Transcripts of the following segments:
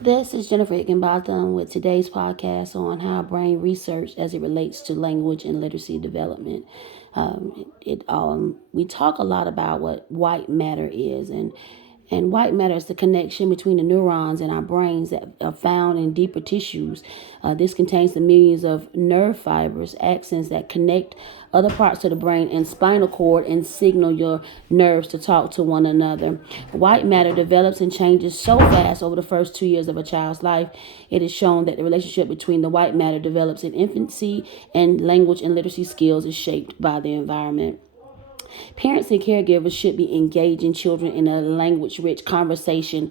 This is Jennifer Higginbotham with today's podcast on how brain research as it relates to language and literacy development. We talk a lot about what white matter is, and white matter is the connection between the neurons in our brains that are found in deeper tissues. This contains the millions of nerve fibers, axons that connect other parts of the brain and spinal cord and signal your nerves to talk to one another. White matter develops and changes so fast over the first 2 years of a child's life. It is shown that the relationship between the white matter develops in infancy and language and literacy skills is shaped by the environment. Parents and caregivers should be engaging children in a language rich conversation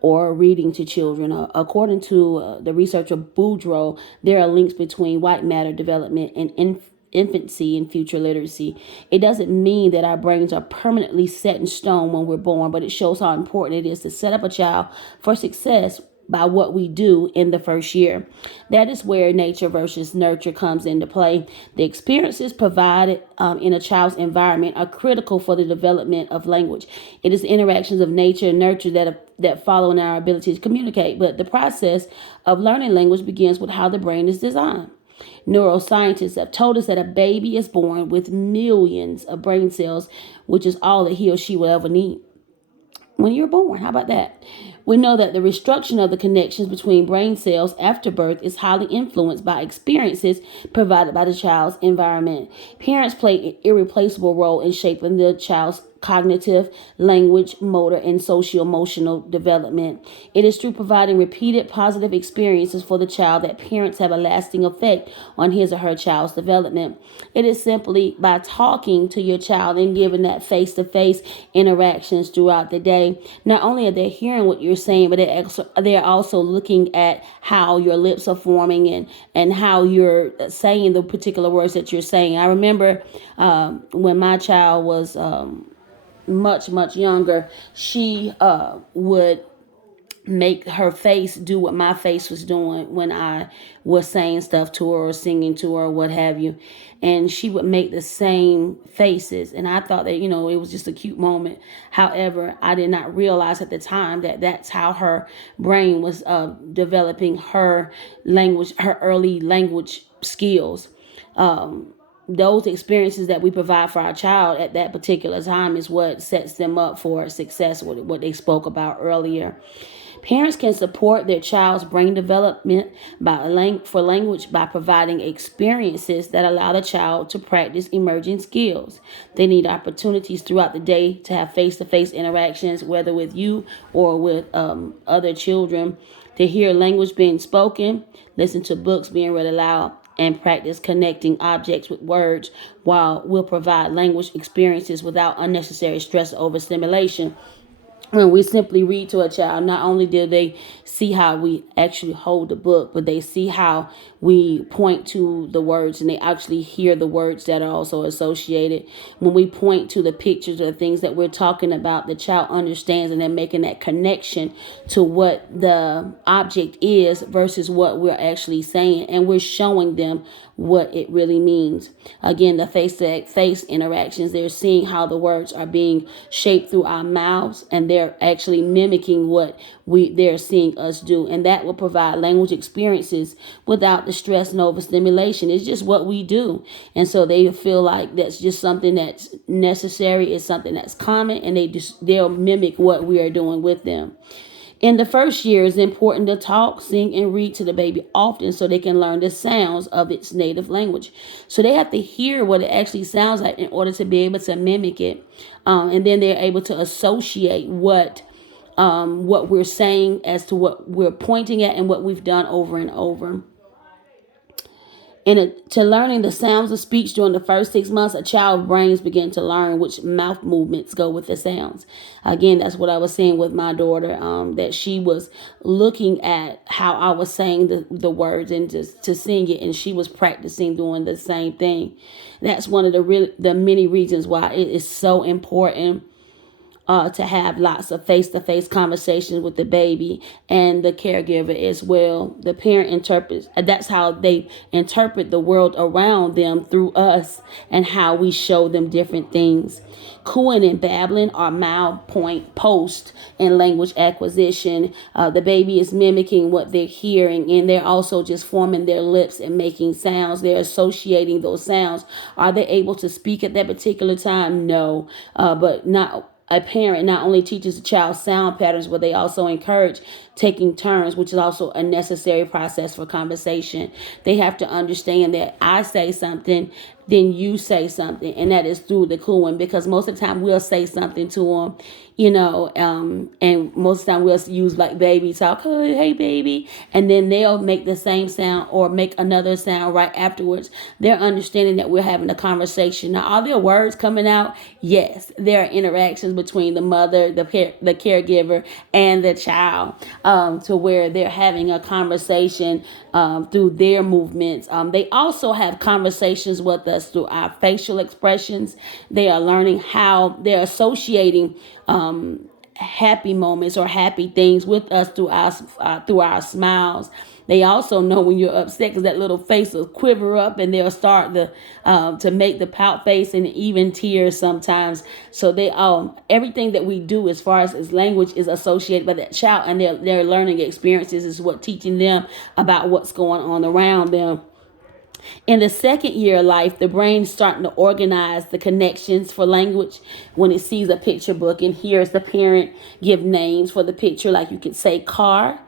or reading to children. According to the researcher Boudreaux, there are links between white matter development and infancy and future literacy. It doesn't mean that our brains are permanently set in stone when we're born, but it shows how important it is to set up a child for success by what we do in the first year. That is where nature versus nurture comes into play. The experiences provided in a child's environment are critical for the development of language. It is the interactions of nature and nurture that follow in our ability to communicate. But the process of learning language begins with how the brain is designed. Neuroscientists have told us that a baby is born with millions of brain cells, which is all that he or she will ever need when you're born. How about that? We know that the restriction of the connections between brain cells after birth is highly influenced by experiences provided by the child's environment. Parents play an irreplaceable role in shaping the child's cognitive, language, motor, and social emotional development. It is through providing repeated positive experiences for the child that parents have a lasting effect on his or her child's development. It is simply by talking to your child and giving that face to face interactions throughout the day. Not only are they hearing what you're saying, but they're also looking at how your lips are forming and how you're saying the particular words that you're saying. I remember when my child was much younger, she would make her face do what my face was doing when I was saying stuff to her or singing to her or what have you. And she would make the same faces. And I thought that, it was just a cute moment. However, I did not realize at the time that that's how her brain was developing her language, her early language skills. Those experiences that we provide for our child at that particular time is what sets them up for success, what they spoke about earlier. Parents can support their child's brain development for language by providing experiences that allow the child to practice emerging skills. They need opportunities throughout the day to have face-to-face interactions, whether with you or with other children, to hear language being spoken, listen to books being read aloud, and practice connecting objects with words, while we'll provide language experiences without unnecessary stress or overstimulation. When we simply read to a child, not only do they see how we actually hold the book, but they see how we point to the words and they actually hear the words that are also associated. When we point to the pictures or the things that we're talking about, the child understands and they're making that connection to what the object is versus what we're actually saying. And we're showing them what it really means. Again, the face-to-face interactions, they're seeing how the words are being shaped through our mouths, and they're actually mimicking what they're seeing us do. And that will provide language experiences without the stress and overstimulation. It's just what we do. And so they feel like that's just something that's necessary, it's something that's common, and they'll mimic what we are doing with them. In the first year, it's important to talk, sing, and read to the baby often so they can learn the sounds of its native language. So they have to hear what it actually sounds like in order to be able to mimic it. And then they're able to associate what we're saying as to what we're pointing at and what we've done over and over. To learning the sounds of speech during the first 6 months, a child's brains begin to learn which mouth movements go with the sounds. Again, that's what I was saying with my daughter, that she was looking at how I was saying the words and to sing it, and she was practicing doing the same thing. That's one of the many reasons why it is so important to have lots of face-to-face conversations with the baby and the caregiver as well. The parent interprets, that's how they interpret the world around them through us and how we show them different things. Cooing and babbling are mild point post in language acquisition. The baby is mimicking what they're hearing, and they're also just forming their lips and making sounds. They're associating those sounds. Are they able to speak at that particular time? No, but not. A parent not only teaches a child sound patterns, but they also encourage taking turns, which is also a necessary process for conversation. They have to understand that I say something, then you say something, and that is through the cooing, because most of the time we'll say something to them, and most of the time we'll use like baby talk, oh, hey baby, and then they'll make the same sound or make another sound right afterwards. They're understanding that we're having a conversation. Now, are there words coming out? Yes, there are interactions between the mother, the caregiver, and the child, to where they're having a conversation through their movements. They also have conversations with us through our facial expressions. They are learning how they're associating happy moments or happy things with us through our smiles. They also know when you're upset, because that little face will quiver up, and they'll start to make the pout face and even tears sometimes. So they everything that we do as far as language is associated by that child, and their learning experiences is what teaching them about what's going on around them. In the second year of life, the brain is starting to organize the connections for language when it sees a picture book and hears the parent give names for the picture. Like you could say car,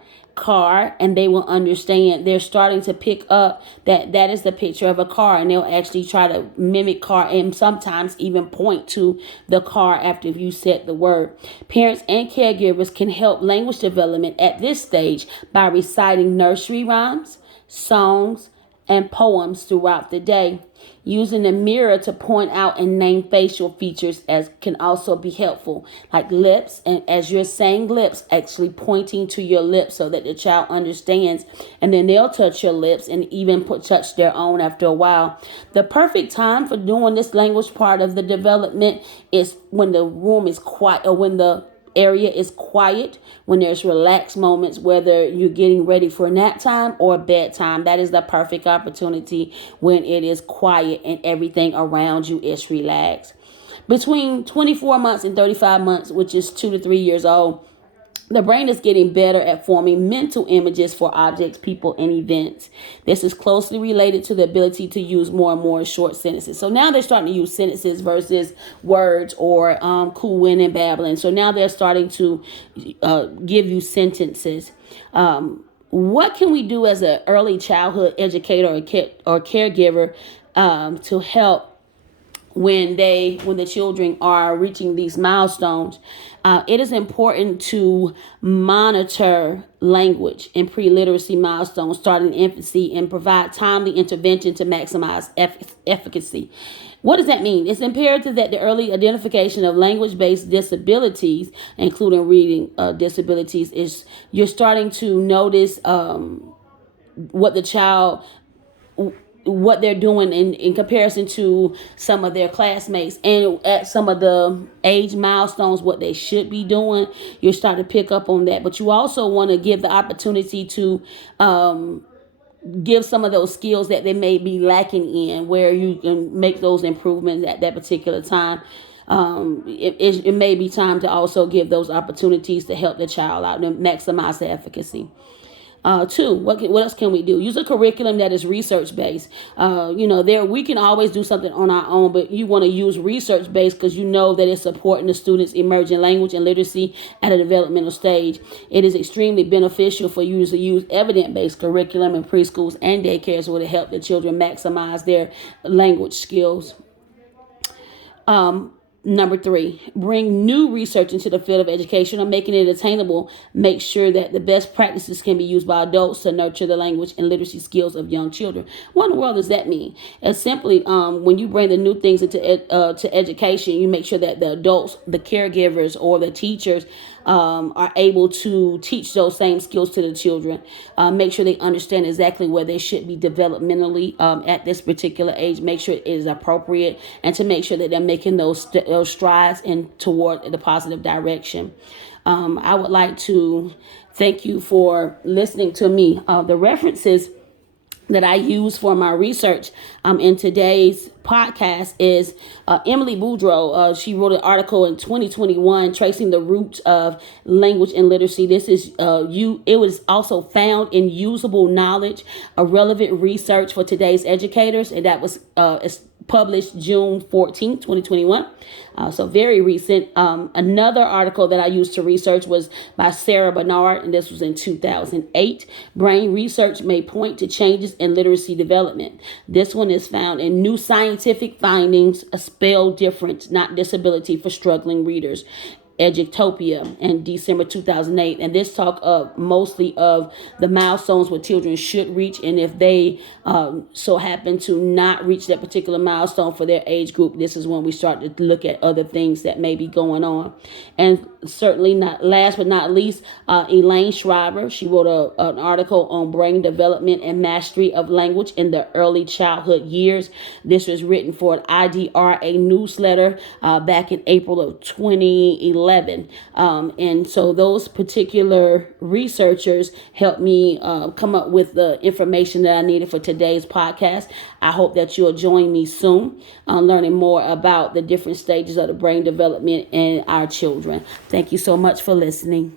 and they will understand. They're starting to pick up that is the picture of a car, and they'll actually try to mimic car and sometimes even point to the car after you said the word. Parents and caregivers can help language development at this stage by reciting nursery rhymes, songs, and poems throughout the day. Using a mirror to point out and name facial features as can also be helpful, like lips, and as you're saying lips, actually pointing to your lips so that the child understands, and then they'll touch your lips and even touch their own after a while. The perfect time for doing this language part of the development is when the room is quiet, or when the area is quiet, when there's relaxed moments, whether you're getting ready for nap time or bedtime. That is the perfect opportunity, when it is quiet and everything around you is relaxed. Between 24 months and 35 months, which is 2 to 3 years old, the brain is getting better at forming mental images for objects, people, and events. This is closely related to the ability to use more and more short sentences. So now they're starting to use sentences versus words or cooing and babbling. So now they're starting to give you sentences. What can we do as an early childhood educator or caregiver to help when the children are reaching these milestones? It is important to monitor language and pre-literacy milestones starting in infancy and provide timely intervention to maximize efficacy. What does that mean? It's imperative that the early identification of language-based disabilities, including reading disabilities, is you're starting to notice what they're doing in comparison to some of their classmates, and at some of the age milestones, what they should be doing. You're starting to pick up on that, but you also want to give the opportunity to give some of those skills that they may be lacking in, where you can make those improvements at that particular time. It may be time to also give those opportunities to help the child out and maximize the efficacy. 2, what else can we do? Use a curriculum that is research-based. We can always do something on our own, but you want to use research-based because you know that it's supporting the students' emerging language and literacy at a developmental stage. It is extremely beneficial for you to use evidence-based curriculum in preschools and daycares to help the children maximize their language skills. Number 3, bring new research into the field of education or making it attainable. Make sure that the best practices can be used by adults to nurture the language and literacy skills of young children. What in the world does that mean? It's simply when you bring the new things into to education, you make sure that the adults, the caregivers, or the teachers are able to teach those same skills to the children. Make sure they understand exactly where they should be developmentally at this particular age. Make sure it is appropriate, and to make sure that they're making those strides in toward the positive direction. I would like to thank you for listening to me. The references that I use for my research in today's podcast is Emily Boudreau. She wrote an article in 2021 tracing the roots of language and literacy. This is it was also found in Usable Knowledge, a relevant research for today's educators, and that was published June 14th, 2021. So very recent. Another article that I used to research was by Sarah Bernard, and this was in 2008. Brain research may point to changes in literacy development. This one is found in New Scientific Findings, A Spell Difference, Not Disability for Struggling Readers, Edutopia, in December 2008. And this talk mostly of the milestones where children should reach, and if they so happen to not reach that particular milestone for their age group, this is when we start to look at other things that may be going on. And certainly not last but not least, Elaine Shriver. She wrote an article on brain development and mastery of language in the early childhood years. This was written for an IDRA newsletter back in April of 2011. And so those particular researchers helped me come up with the information that I needed for today's podcast. I hope that you'll join me soon learning more about the different stages of the brain development in our children. Thank you so much for listening.